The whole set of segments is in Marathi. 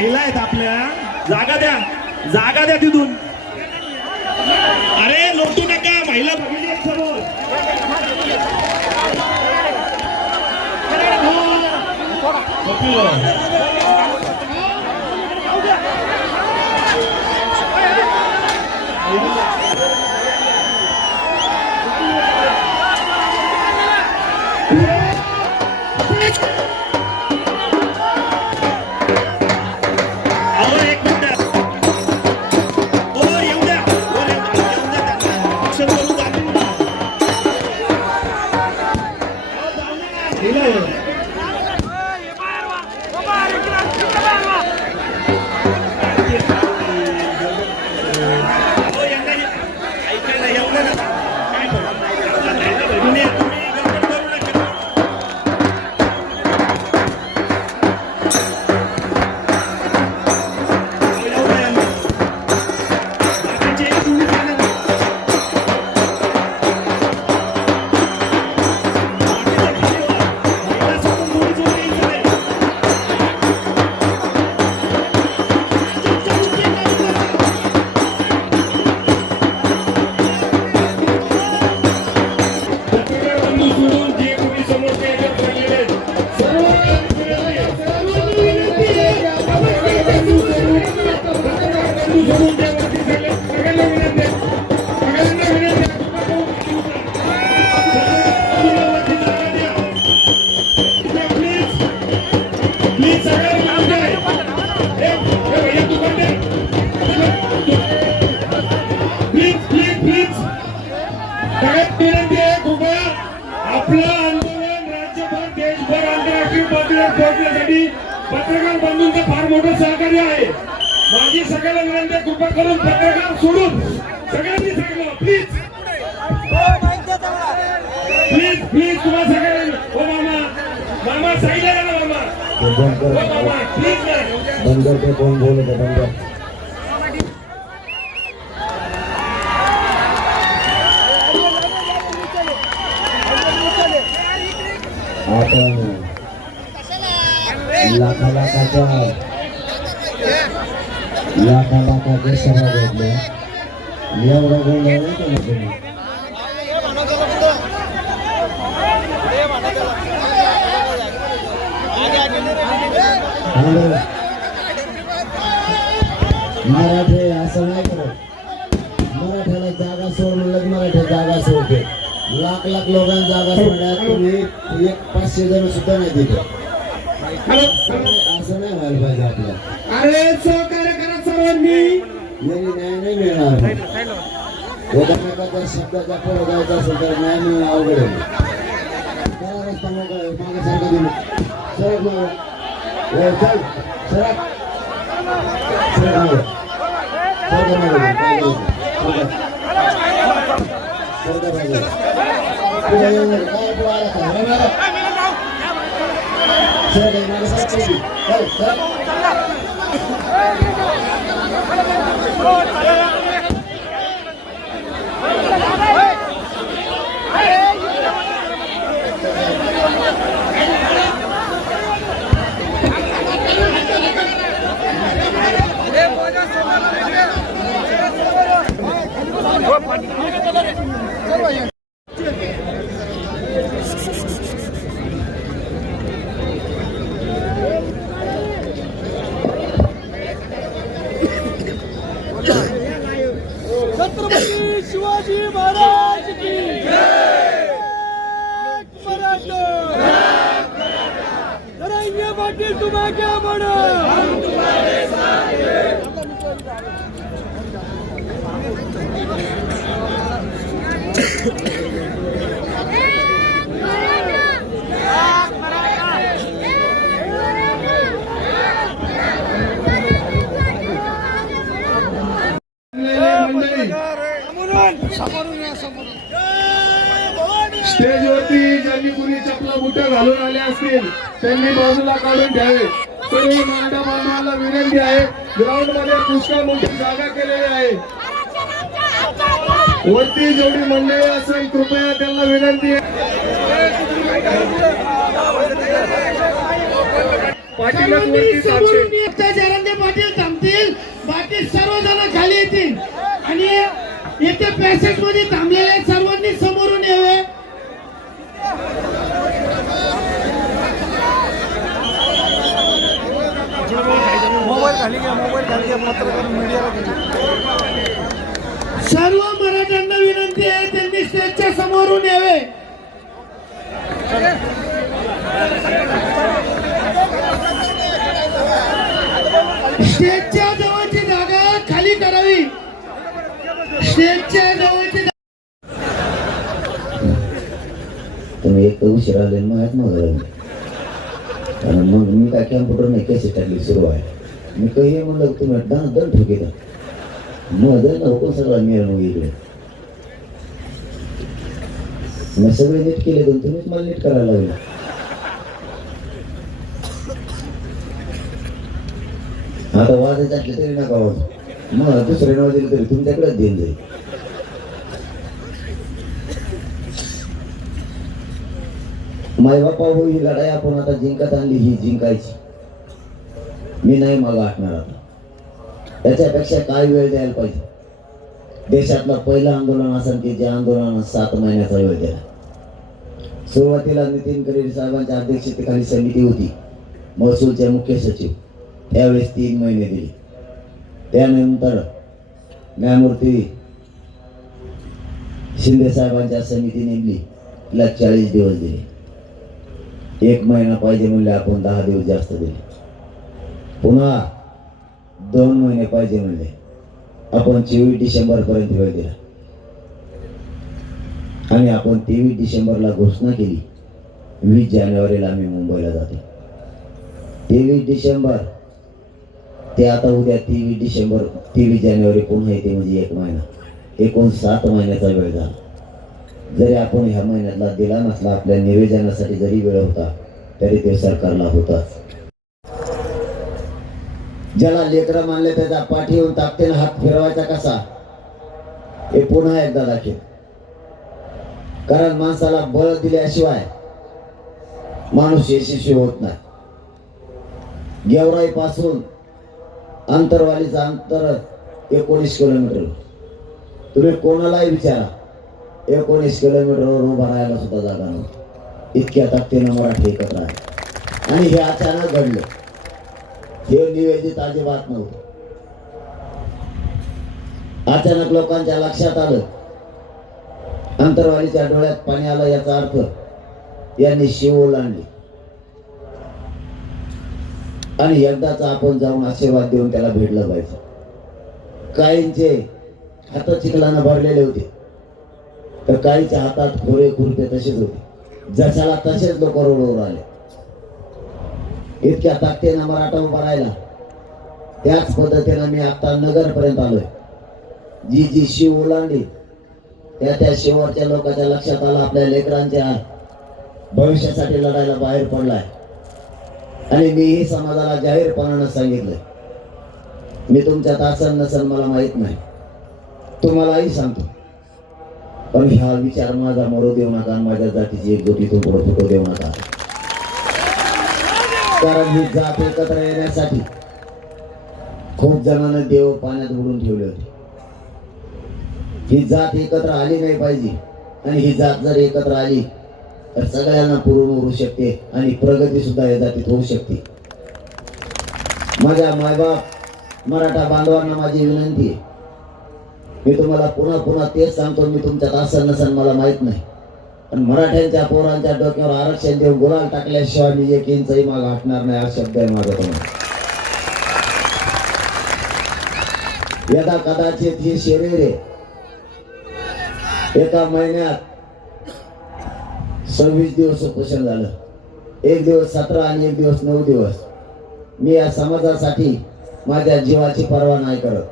महिला आहेत आपल्या. जागा द्या. जागा द्या तिथून. अरे लोटू नका. महिला समोर. हो. जाऊ नका. हजार रुपये कौन बोले था बंदर आपण लाखा लाखाच्या लाखा लाखाचे सभा घेतल्या एवढा गोंधळ नाही केला तुम्ही? हॅलो. मराठे असं नाही करत. मराठ्याला जागा सोड म्हणलं की मराठ्या जागा सोडते. लाख लाख लोकांना जागा सोडण्यात तुम्ही एक पाचशे जण सुद्धा नाही तिथे असं नाही- व्हायला पाहिजे आपल्या अरे सहकार्य करा सर्वांनी. नाही न्याय नाही मिळणार. एकामेकाच्या शब्दाचा पुढे जायचा असेल तर न्याय मिळणं अवघड आहे. करा रस्ता मोकळा आहे. मागे सारखा देऊ सरक मागे ए, चल सरक सरक मागे सरका मागे काय करायचं? सरका. सरका मागे. पुढे येऊ नका. काय पुढे आला का? मागे मागे. सरक आहे, मागे सरक तुम्ही. चल, सरक. छत्रपती शिवाजी महाराज की मराठा करेंगे पाटील तुम्हें क्या बड़ा मंडळी स्टेजवरती ज्यांनी कुणी चपला बुट घालून आले असतील त्यांनी बाजूला काढून सर्व मराठा बांधवांना विनंती आहे. ग्राउंडमध्ये पुष्कळ मोठी जागा केलेली आहे. वरती जेवढी मंडळी असेल कृपया त्यांना विनंती आहे. पाटील थांबतील. बाकी सर्वजण खाली येतील. आणि इथे पॅसेजमध्ये थांबलेले सर्वांनी समोरून यावे मोबाईल खाली घ्या मोबाईल खाली घ्या पत्रकार मीडियाला सर्व मराठ्यांना विनंती आहे त्यांनी स्टेजच्या समोरून यावे. स्टेजच्या जवळची जागा खाली करावी. स्टेजच्या जवळची जागा तुम्ही एक तर उशीर आले मग मग मी काय कॅम्प्युटर नाही कशी टाकली सुरू आहे. मी काही म्हणलं तुम्ही दण दण ठोकेला मग जाईल ना हुकूम सगळा मग इकडे मी सगळे नीट केले पण तुम्हीच मला नीट करायला लागला. आता वाजायचं असले तरी नका वाजू मग दुसरे नाव दिले तरी तुमच्याकडेच देईन जाईल. मायबापा हो ही लढाई आपण आता जिंकत आणली ही जिंकायची. मी नाही मग आटणार आता. त्याच्यापेक्षा काय वेळ द्यायला पाहिजे? देशातलं पहिलं आंदोलन असेल की जे आंदोलन सात महिन्याचा वेळ द्यायला. सुरुवातीला नितीन करेरी साहेबांच्या अध्यक्षतेखाली समिती होती. महसूलचे मुख्य सचिव. त्यावेळेस तीन महिने दिले. त्यानंतर न्यायमूर्ती शिंदे साहेबांच्या समिती नेमली. तिला चाळीस दिवस दिले. एक महिना पाहिजे म्हणले आपण दहा दिवस जास्त दिले. पुन्हा दोन महिने पाहिजे म्हणले आपण चोवीस डिसेंबर पर्यंत वेळ दिला. आणि आपण तेवीस डिसेंबरला घोषणा केली. वीस जानेवारीला आम्ही मुंबईला जातो. तेवीस डिसेंबर ते आता उद्या तेवीस डिसेंबर तेवीस जानेवारी पुन्हा येते म्हणजे एक महिना. एकूण सात महिन्याचा वेळ झाला. जरी आपण ह्या महिन्यातला दिला नसला आपल्या निवेदनासाठी जरी वेळ होता तरी ते सरकारला होताच. ज्याला लेकरं मानले त्याचा पाठी येऊन ताकदीने हात फिरवायचा कसा? हे पुन्हा एकदा दाखेल कारण माणसाला बळ दिल्याशिवाय माणूस यशस्वी होत नाही. गेवराई पासून अंतरवालीचं अंतर एकोणीस किलोमीटर. तुम्ही कोणालाही विचारा एकोणीस किलोमीटरवर उभा राहायला सुद्धा जागा नव्हती. इतक्या ताकदीनं मराठी एकत्र आहे. आणि हे अचानक घडलं. हे निवेदित अजिबात नव्हतं. अचानक लोकांच्या लक्षात आलं. अंतरवालीच्या डोळ्यात पाणी आलं याचा अर्थ यांनी शिव ओलांडली. आणि एकदाच आपण जाऊन आशीर्वाद देऊन त्याला भेटलं पाहिजे. काहींचे हात चिखलानं भरलेले होते. तर काहीच्या हातात खोरे खुरपे तसेच होते. जशाला तसेच लोक रोडवर आले. इतक्या ताकदीनं मराठा उभा राहिला त्याच पद्धतीनं मी आता नगरपर्यंत आलोय. जी जी शिव ओलांडली त्या त्या शेवटच्या लोकांच्या लक्षात आलं आपल्या लेकरांच्या भविष्यासाठी लढायला बाहेर पडलाय. आणि मीही समाजाला जाहीरपणानं सांगितलंय. मी तुमच्यात तासन नसन मला माहीत नाही. तुम्हालाही सांगतो. पण ह्या विचार माझा मरू देऊ नका माझ्या जातीची एक गोटीतून पुढे फुटू देऊ नका. कारण ही जात एकत्र येण्यासाठी खूप जणांना देव पाण्यात बुडून ठेवले होते. ही जात एकत्र आली नाही पाहिजे आणि ही जात जर एकत्र आली तर सगळ्यांना पुरून होऊ शकते आणि प्रगती सुद्धा या जातीत होऊ शकते. माझ्या मायबाप मराठा बांधवांना माझी विनंती आहे. मी तुम्हाला पुन्हा पुन्हा तेच सांगतो मी तुमच्यात असं नसन मला माहीत नाही. पण मराठ्यांच्या पोरांच्या डोक्यावर आरक्षण देऊन गुलाल टाकल्याशिवाय मी एक इंचही माग हटणार नाही हा शब्द आहे माझा तुम्हाला यदा कदाचित ही शरीर आहे एका महिन्यात सव्वीस दिवस उपोषण झालं. एक दिवस सतरा आणि एक दिवस नऊ दिवस. मी या समाजासाठी माझ्या जीवाची पर्वा नाही करत.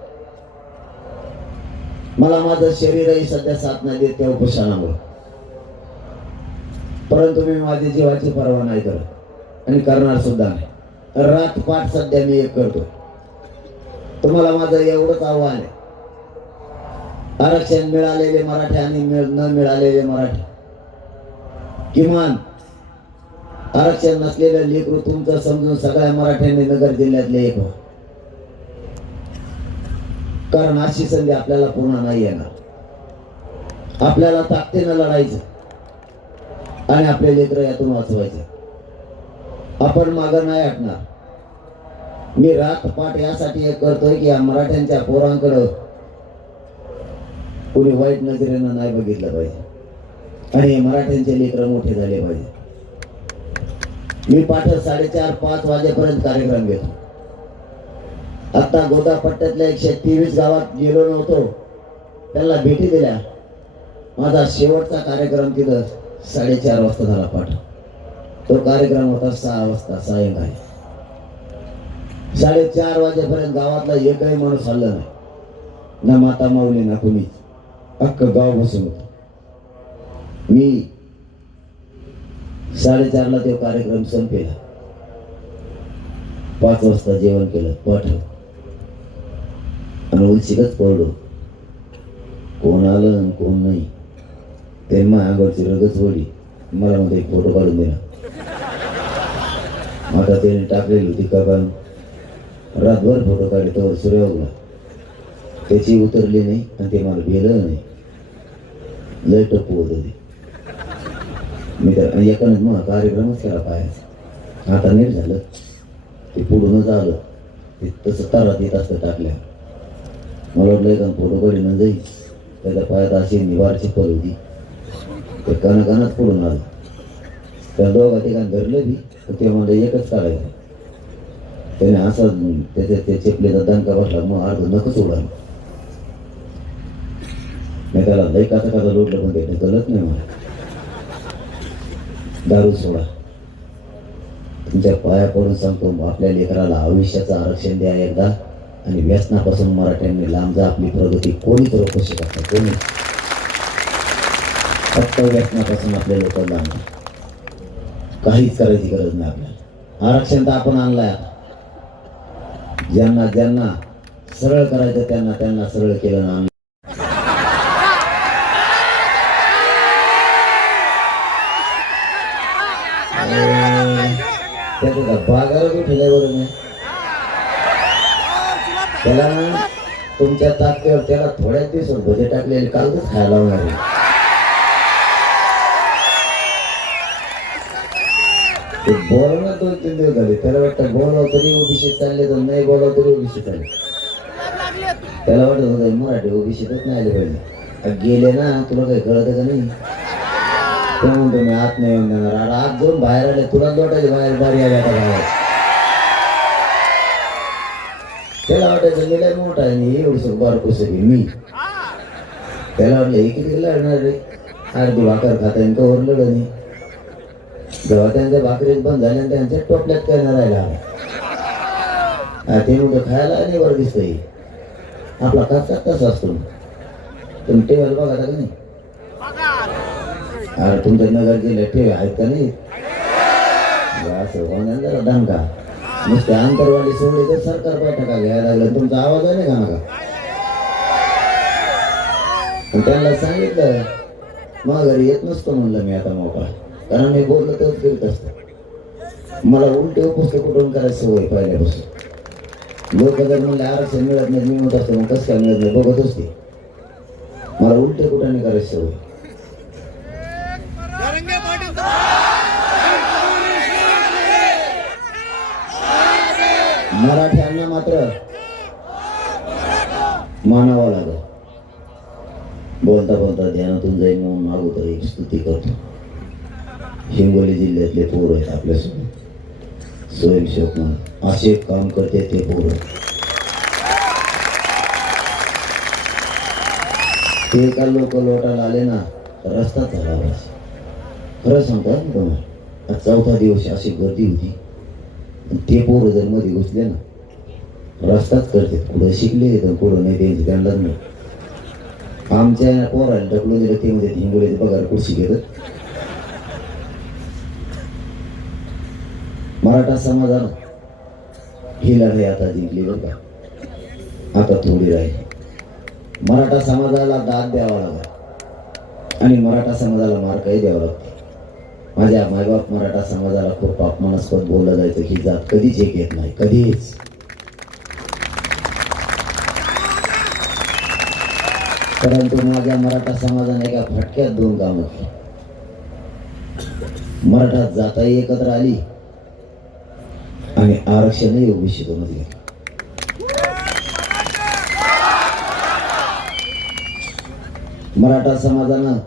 मला माझं शरीरही सध्या साथ नाही देत त्या उपोषणामुळे. परंतु मी माझ्या जीवाची पर्वा नाही करत. आणि करणार सुद्धा नाही. रात पाठ सध्या मी एक करतो तुम्हाला माझं एवढंच आव्हान आहे. आरक्षण मिळालेले मराठी आणि न मिळालेले मराठी. किमान आरक्षण नसलेलं लेकरू तुमचं समजून सगळ्या मराठ्यांनी नगर जिल्ह्यातले एक व्हा. कारण अशी संधी आपल्याला पुन्हा नाही येणार. आपल्याला ताकदीनं लढायचं. आणि आपले लेकर यातून वाचवायचे. आपण मागं नाही हटणार. मी रात पाठ यासाठी हे करतोय की या मराठ्यांच्या पोरांकडं कोणी वाईट नजरेनं नाही बघितलं पाहिजे. आणि हे मराठ्यांचे लेकर मोठे झाले पाहिजे. मी पाठ साडेचार पाच वाजेपर्यंत कार्यक्रम घेतो. आता गोदा पट्ट्यातल्या एकशे तेवीस गावात गेलो नव्हतो. त्याला भेटी दिल्या. माझा शेवटचा कार्यक्रम तिथं साडेचार वाजता झाला पाठ. तो कार्यक्रम होता सहा वाजता सायंकाळी. साडेचार वाजेपर्यंत गावातला एकही माणूस हल्ला नाही. ना माता माऊली ना कुणी. अख्खं गाव बसून होत. मी साडेचारला तो कार्यक्रम संपेला. पाच वाजता जेवण केलं पाठ आणि उलशिकच पडलो. कोण आलं कोण नाही. ते माझ्या अंगावरची रगच मला मध्ये एक फोटो काढून दिला आता त्याने टाकलेली होती का रातभर फोटो काढले तर सूर्य उगला. त्याची उतरली नाही आणि ते मला भेलं नाही. लय टप्पू होत होती मी तर आणि एकानंच मग कार्यक्रमच केला पायाचा आता नीट झालं. ते पुढूनच आलं ते तसं तारात येत असतं टाकल्या. मला वाटलं का फोटो काढी न जाईल त्याच्या पायात अशी निवारची पल होती. ते कानाकानात पडून आलं. त्या दोघा काय धरलं बी तर ते म्हणलं एकच काढायचं त्याने असा त्याच्या ते चिपलेचा दणका बसला मग अर्ध नकच उडाल. मी त्याला लय काचा काचा लोटलं पण त्याने कळत नाही मला. दारू सोडा. तुमच्या पाया पडून सांगतो आपल्या लेकराला आयुष्याचं आरक्षण द्या एकदा. आणि व्यसनापासून मराठ्यांनी लांब जा. आपली प्रगती कोणीच रोखू शकत नाही. कोणी फक्त व्यसनापासून आपले लोक लांब काहीच करायची गरज नाही आपल्याला. आरक्षण तर आपण आणलाय आता. ज्यांना ज्यांना सरळ करायचं त्यांना त्यांना सरळ केलं ना कुठे बरं नाही त्याला तुमच्या ताकदीवर त्याला थोड्याच दिवसात भजे टाकलेले कालच खायला होणार आहे. दोन तीन दिवस झाले त्याला वाटतं बोलाव तरी ओबीसी चालले तर नाही बोलाव तरी ओबीसी चालले. त्याला वाटत होतं मराठी ओबीसीतच नाही आले पाहिजे. गेले ना तुला काही कळत का नाही? ते म्हणतो मी आत नाही येऊन देणार. अरे आत जाऊन बाहेर आले तुला लोटायचे बाहेर बारी आल्या का बाहेर? त्याला वाटायचं मी लय मोठा आहे आणि एवढं बारकोस आहे मी. त्याला वाटलं हे किती लढणार? रे अर्धी भाकर खाता येईल कवर लढ नाही तेव्हा त्यांच्या भाकरीत बंद झाल्या आणि त्यांच्या टोपल्यात काय राहिला ते मोठं खायला आणि वर दिसतंय. आपला कसा तसा असतो. तुम्ही टेबल बघा का नाही? अरे तुमच्या नगर गेले ठेव आहेत का नाही? असं होणार जरा दणका. नुसते आंतरवाडी सोडली तर सरकार बैठका घ्यायला लागलं. तुमचा आवाज आहे नाही का नका त्यांना सांगितलं मग घरी येत नसतो म्हणलं मी आता मोकळा. कारण मी बोललो तर फिरत असतो. मला उलटे पुस्तक कुठून करायची सवय पहिल्यापासून? लोक जर म्हणले आरक्षण मिळत नाही मी म्हणत असतो मग कसं काय मिळत नाही? बघत असते. मला उलटे कुठाने करायची सवय मराठ्यांना मात्र मानावं लागल. बोलता बोलता ध्यानातून जाईल म्हणून मागू एक स्तुती करतो. हिंगोली जिल्ह्यातले पोर आहेत आपल्यासोबत. स्वयंसेवक म्हणून. असे काम करते ते पोर. ते का लोक लोटाला आले ना रस्ता रस्ताच झाला खरं सांगतात ना तुम्हाला आज चौथा दिवस अशी गर्दी होती. आणि ते पोरं जर मध्ये घुसले ना रस्ताच करते. पुढं शिकले तर पुढं नाही त्यांची त्यांना आमच्या पोराला ढकलून दिलं ते म्हणजे हिंगोलीचे पगार कुर्सी घेतात. मराठा समाजानं ही लढाई आता जिंकली बघा आता थोडी राहील. मराठा समाजाला दाद द्यावा लागला. आणि मराठा समाजाला मार्कही द्यावा लागतो माझ्या मायबाप मराठा समाजाला खूप अपमानास्पद बोललं जायचं ही जात कधीच एक येत नाही कधीच. परंतु माझ्या मराठा समाजाने एका फटक्यात दोन कामं केली. मराठा जाताही एकत्र आली. आणि आरक्षणही ओबीसी करून मराठा समाजानं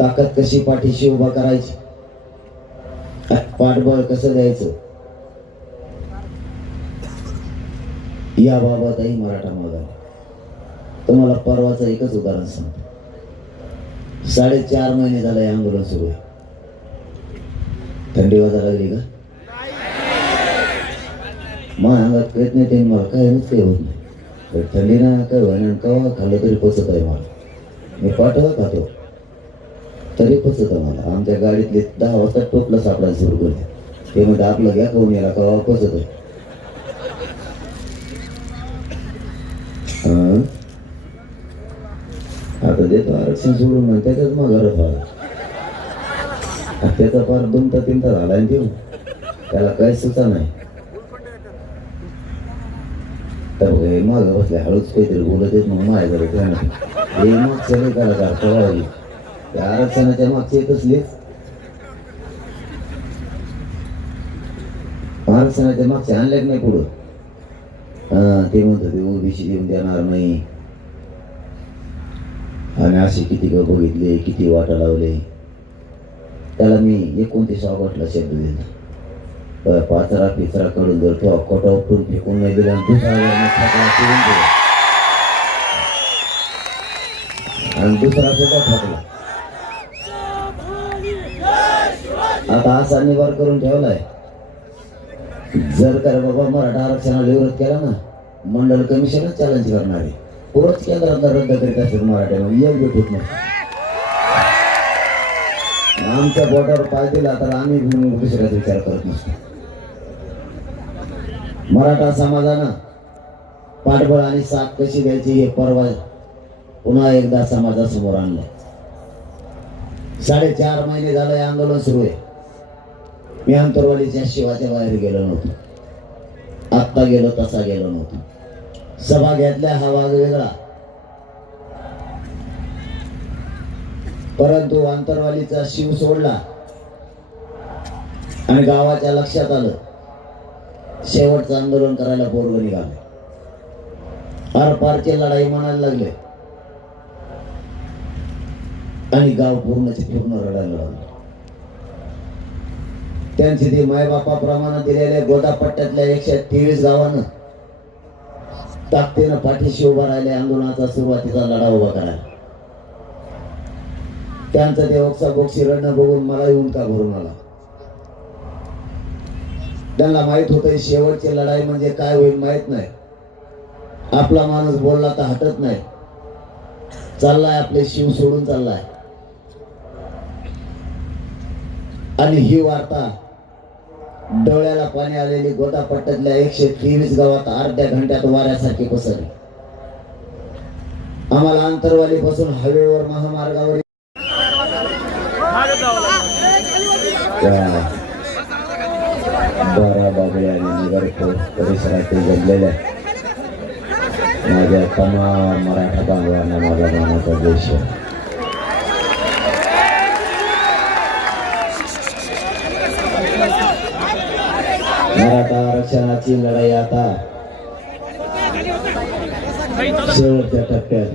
ताकद कशी पाठीशी उभा करायची? पाठबळ कसं द्यायचं? याबाबतही मराठा मागा तुम्हाला परवाचं एकच उदाहरण सांगतो. साडेचार महिने झालं हे आंदोलन सुरू आहे. थंडी वाजायला लागली का? मग अंगात कळत नाही ते मला काय होत काही होत नाही. तर थंडी ना काय व्हायला कवा खाल्लं तरी पोचत आहे मला. मी पाठवा खातो तरी पोचत आहे मला. आमच्या गाडीतले दहा वाजता टोपलं सापडायला सुरू करते ते म्हणते आपलं घ्या खाऊन याला कवा पोचत आहे. आता देतो आरक्षण सोडून म्हणते त्याच्याच मग घरात आला त्याचा फार दोन तर तीन तर देऊ त्याला काही सुचा नाही. तर हे माग बसले हळूच काहीतरी बोलत येत मग माझ्या घरी नाही हे मग सगळे कलाकार कळावी त्या आरक्षणाच्या मागचे येतच आरक्षणाच्या मागचे आणले नाही पुढं. हा ते म्हणत होते ओबीसी देऊन देणार नाही. आणि असे किती बघितले किती वाटा लावले. त्याला मी एकोणतीस ऑगस्टला शब्द दिला पाचरा पिचरा कडून जर तो अकोटा उपटून फेकून नाही दिला आणि दुसरा फिरून दिला. आणि दुसरा सुद्धा फाकला आता असा निवार करून ठेवलाय. जर का बाबा मराठा आरक्षणाला विरोध केला ना मंडळ कमिशनच चॅलेंज करणार. आहे पुरच केंद्रात रद्द करीत असेल मराठ्यामध्ये योग्य होत नाही. आमच्या बोटावर पाय दिला तर आम्ही दुसऱ्याचा विचार करत नसतो. मराठा समाजानं पाठबळ आणि साथ कशी द्यायची हे परवा पुन्हा एकदा समाजासमोर आणलं साडेचार महिने झालं हे आंदोलन सुरू आहे. मी अंतरवाडीच्या शिवाच्या बाहेर गेलो नव्हतो. आत्ता गेलो तसा गेलो नव्हतो. सभा घेतल्या हा वाद वेगळा. परंतु अंतरवालीचा शिव सोडला. आणि गावाच्या लक्षात आलं शेवटचं आंदोलन करायला पोरग निघाले. आर पारचे लढाई म्हणायला लागले. आणि गाव पूर्णचे पूर्ण रडायला लागलं. त्यांचे ते मायबापाप्रमाणे दिलेल्या गोदापट्ट्यातल्या एकशे तेवीस गावानं ताकदीनं पाठीशी उभा राहिले आंदोलनाचा सुरुवातीचा लढा उभा करायला. त्यांचा ते ओक्सा बोक्सी रडणं बघून मला येऊन का भरून आला. त्यांना माहीत होतं शेवटची लढाई म्हणजे काय होईल माहीत नाही. आपला माणूस बोलला तर हटत नाही. चाललाय आपले शिव सोडून चाललाय. आणि ही वार्ता डोळ्याला पाणी आलेली गोदापट्ट्यातल्या एकशे तेवीस गावात अर्ध्या घंट्यात वाऱ्यासारखी पसरली. आम्हाला अंतरवाली पासून हवेवर महामार्गावर त्या बारा बाबळे आणि निगरखोर परिसरातील जमलेल्या माझ्या तमाम मराठा बांधवांना माझा मानाचा देश आहे. मराठा आरक्षणाची लढाई आता शेवटच्या टप्प्यात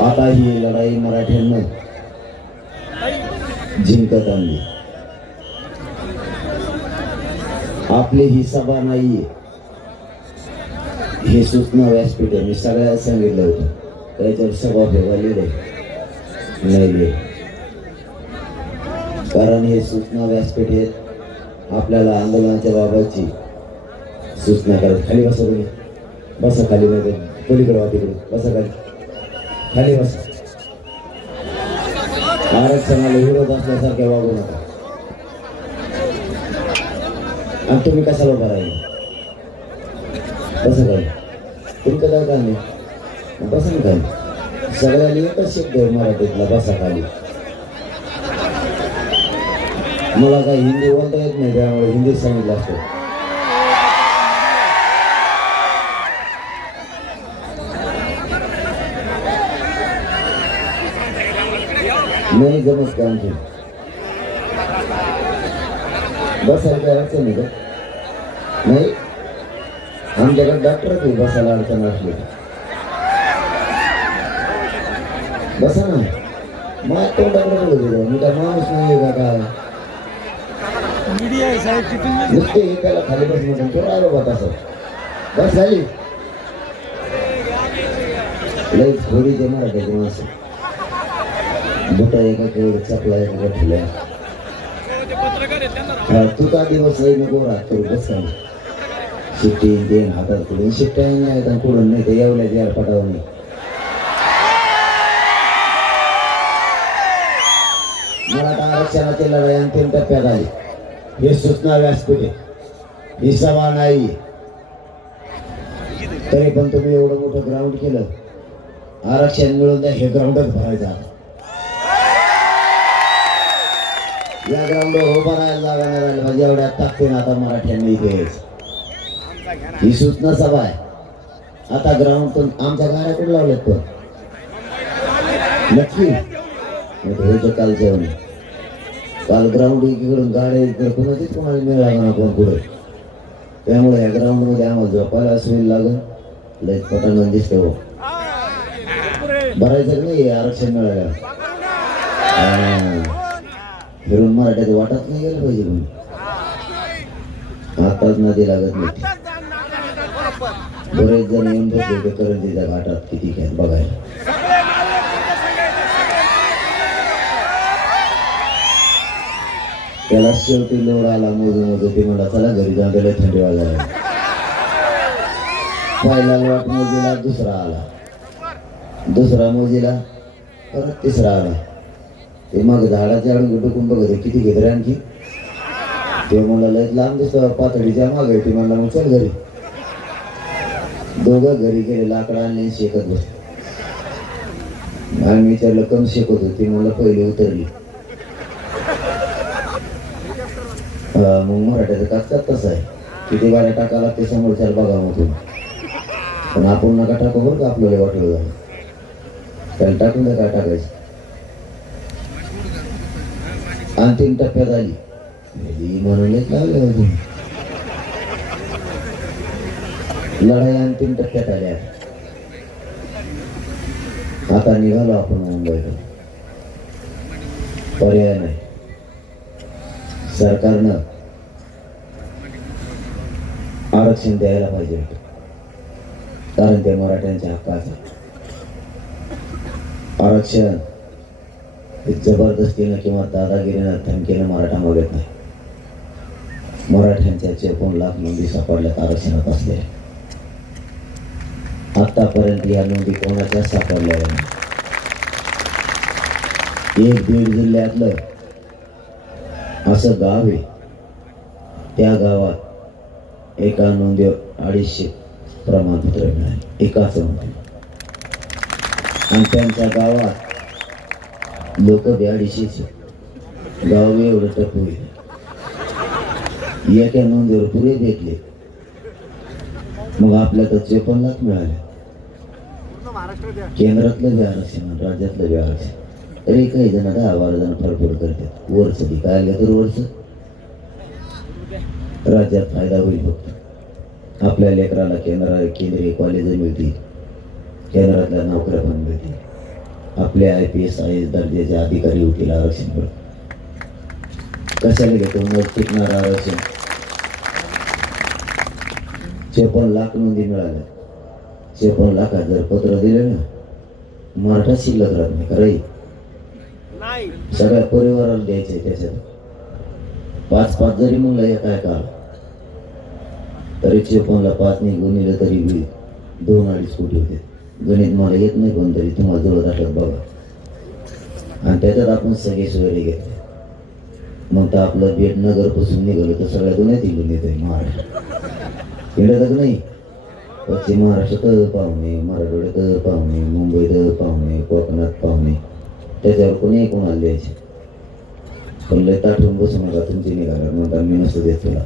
आता ही लढाई मराठ्यांना जिंकत आणली आपली ही सभा नाहीये. हे सूचना व्यासपीठ आहे. मी सगळ्या सांगितलं होतं. त्याच्यावर सभा भेगा नाही. कारण हे सूचना व्यासपीठ आहेत आपल्याला आंदोलनाच्या बाबाची सूचना करत. खाली बसा तुम्ही. बसा खाली पलीकडे वा तिकडे. बसा खाली. खाली बस आरक्षणाला विरोध असल्यासारखे वागू नका. आणि तुम्ही कशाला उभा राहिले? कसं काय तुमचं काय का नाही बसा ना काय सगळ्यांनी एकच शब्द आहे मराठीतला बसा खाली. मला काय हिंदी बोलता येत नाही त्यामुळे हिंदी सांगितलं असतो. नाही जमत का आमची बसायला काय अडचण आहे. का नाही आमच्याकडे डॉक्टर आहे बसायला अडचण असली. बसा ना. मग तोंडाकडे बघत होतो मी काय माणूस नाही का काय? नुसते हे त्याला खाली बस म्हणून तो राहिलो बा तसं. बस झाली. लई थोडी ते मराठीची माणसं? बुटा एका केवढं चपला एका ठेवल्या. तू का दिवस लई नको राहत करू बस शिट्टी देण हातात कुठून शिट्ट्या नाही तर कुठून नाही ते एवढ्या यार पटावं नाही मराठा आरक्षणाची लढाई अंतिम टप्प्यात आली हे सूचना व्यासपीठ. ही सभा नाही तरी पण तुम्ही एवढं मोठं ग्राउंड केलं. आरक्षण मिळून द्या हे ग्राउंडच भरायचं या ग्राउंडवर उभा राहायला जागा नाही राहिली म्हणजे एवढ्या ताकदीनं आता मराठ्यांनी इथे ही सूचना सभा आहे. आता ग्राउंड पण आमच्या गाड्या कुठे लावल्यात पण? नक्की. होतं काल जेवण. काल ग्राउंड एकीकडून गाड्या इकडे कोणाचीच कोणाला मिळाला ना कोण पुढे. त्यामुळे या ग्राउंडमध्ये आम्हाला झोपायला असवेल लागल लई पटांना दिसते हो. भरायचं नाही? आरक्षण मिळालं फिरून मराठ्याचं वाटत नाही गेलं पाहिजे म्हणून. आताच नदी लागत नाही. बरेच जण येऊन बसले होते करंजीच्या घाटात किती काय बघायला. त्याला शेवटी लोड आला मोजू मोजू ते म्हणला चला घरी जाऊन त्याला थंडी वाजायला. पहिला लोट मोजीला दुसरा आला. दुसरा मोजीला परत तिसरा आला. ते मग झाडाच्या आडून कुटुंब बघत होते, किती घेत आणखी? ते म्हणलं लय लांब दिसतो पातळीच्या मागे ते म्हणला मग चल घरी. दोघं घरी गेले लाकडा आणले शेकत बसले. आम्ही विचारलं कम शेकत होती मला पहिले उतरली. मग मराठ्याचं कागदात तसं आहे. किती गाड्या टाका लागते समोरच्याला बघा मग तुम्ही. पण आपण नका टाकू बरं का आपल्याला वाटलं झालं त्याला टाकून द्या काय टाकायचं. अंतिम टप्प्यात आली ही म्हणून लावले अजून लढाई अंतिम टप्प्यात आल्या आता निघालो आपण मुंबईला. पर्याय नाही. सरकारनं आरक्षण द्यायला पाहिजे होतं. कारण ते मराठ्यांच्या हक्काचं आरक्षण जबरदस्तीनं किंवा दादागिरीनं धमकीनं मराठा मागत नाही. मराठ्यांच्या चेपण लाख नोंदी सापडल्यात आरक्षणात असले. आतापर्यंत या नोंदी कोणाच्या सापडल्या नाही. एक बीड जिल्ह्यातलं असं गाव आहे. त्या गावात एका नोंदीवर अडीचशे प्रमाणपत्र मिळाले. एकाच नोंदी आणि त्यांच्या गावात लोक बी गावे गाव एवढं टप्पू आहे एका नोंदीवर पुरे भेटले. मग आपल्या तर चेपन्न लाख मिळाले. केंद्रातलं बी आरक्षण राज्यातलं बी आरक्षण तरी काही जण दहा बारा जण फरफड करतात. वरचं बी काय आलं तर वरचं. राज्यात फायदा होईल फक्त. आपल्या लेकराला केंद्रा केंद्रीय कॉलेज मिळतील. केंद्रातल्या नोकऱ्या पण मिळतील. आपले I P S I S दर्जाचे अधिकारी होतील आरक्षण मिळत कशाला घेतो? मग टिकणार आरक्षण? चेपन्न लाख नोंदी मिळाल्या. चेपन्न लाखात जर पत्र दिले ना मराठा शिल्लक राहत नाही. खरंय सगळ्या परिवाराला द्यायचे त्याच्यात. पाच पाच जरी म्हणलं हे काय काल तरी चेपनला पाच नाही गुणिलं तरी दोन अडीच कोटी होते. गणित मला येत नाही कोणतरी तरी तुम्हाला जवळ दाखवत बघा. आणि त्याच्यात आपण सगळे सोयरे घेतले. मग तर आपलं बेट नगरपासून निघालो तर सगळ्या दोन्ही तिकडून येतोय महाराष्ट्र. हिंडत नाही. पश्चिम महाराष्ट्रात पाहुणे मराठवाड्यात पाहुणे मुंबईत पाहुणे कोकणात पाहुणे. त्याच्यावर कोणी कोणाला द्यायचे पण लय ताठून बसू नका तुमची निघाला. म्हणता मी नसतो देत तुला.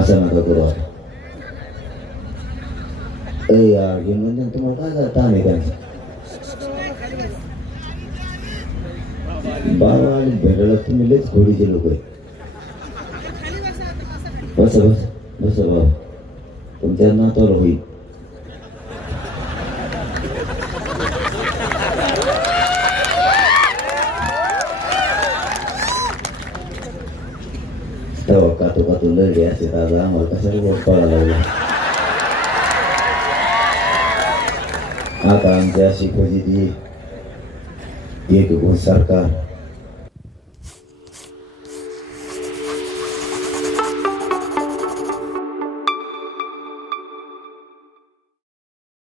असं नका करू आता यार हे म्हणजे तुम्हाला काय करता आम्ही त्यांचं बाबा आणि भेटायला तुम्ही लयच लोक आहे बस बस बस बाबा तुमच्या नातावर होईल तेव्हा कातू कातू लढले असे दादा आम्हाला कशाला गोट पडायला लागला आता आमची अशी फजिती एक सरकार